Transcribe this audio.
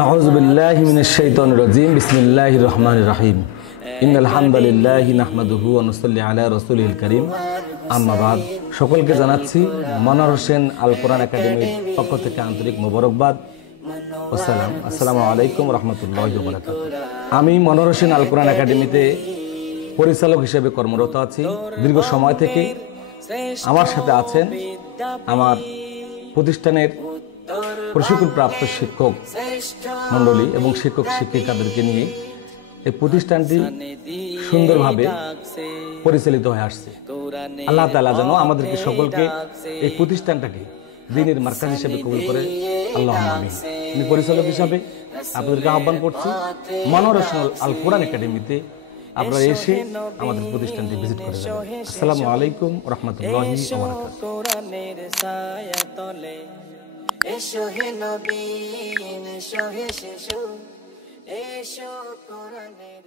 আউযু বিল্লাহি মিনাশ শাইতানির রাজিম বিসমিল্লাহির রহমানির রহিম ইন্নাল হামদালিল্লাহি নাহমাদুহু ওয়া নুসাল্লি আলা রাসূলিল কারীম আম্মা বাদ। সকলকে জানাচ্ছি মনোয়ার হোসেন আল কোরআন একাডেমির পক্ষ থেকে আন্তরিক মোবারকবাদ ও সালাম। আসসালামু আলাইকুম রাহমাতুল্লাহি ওয়া বারাকাতুহু। আমি মনোয়ার হোসেন আল কোরআন একাডেমিতে পরিচালক হিসেবে কর্মরত আছি দীর্ঘ সময় থেকে। আমার সাথে আছেন আমার প্রতিষ্ঠানের প্রশিক্ষণপ্রাপ্ত শিক্ষক মণ্ডলী এবং শিক্ষক শিক্ষিকাদেরকে নিয়ে এই প্রতিষ্ঠানটি সুন্দরভাবে পরিচালিত হয়ে আসছে। আল্লাহ তাআলা যেন আমাদেরকে সকলকে এই প্রতিষ্ঠানটাকে দ্বীনের মার্কাজ হিসেবে কবুল করে, আল্লাহুম্মা আমিন। আমি পরিচালক হিসাবে আপনাদেরকে আহ্বান করছি মনোয়ার হোসেন আল কোরআন একাডেমিতে আপনারা এসে আমাদের প্রতিষ্ঠানটি ভিজিট করে যাবেন। আসসালামু আলাইকুম ওয়া রাহমাতুল্লাহি ওয়া বারাকাতুহু। এসো হে নবী, এসো হে শিশু, এসো কোরআনের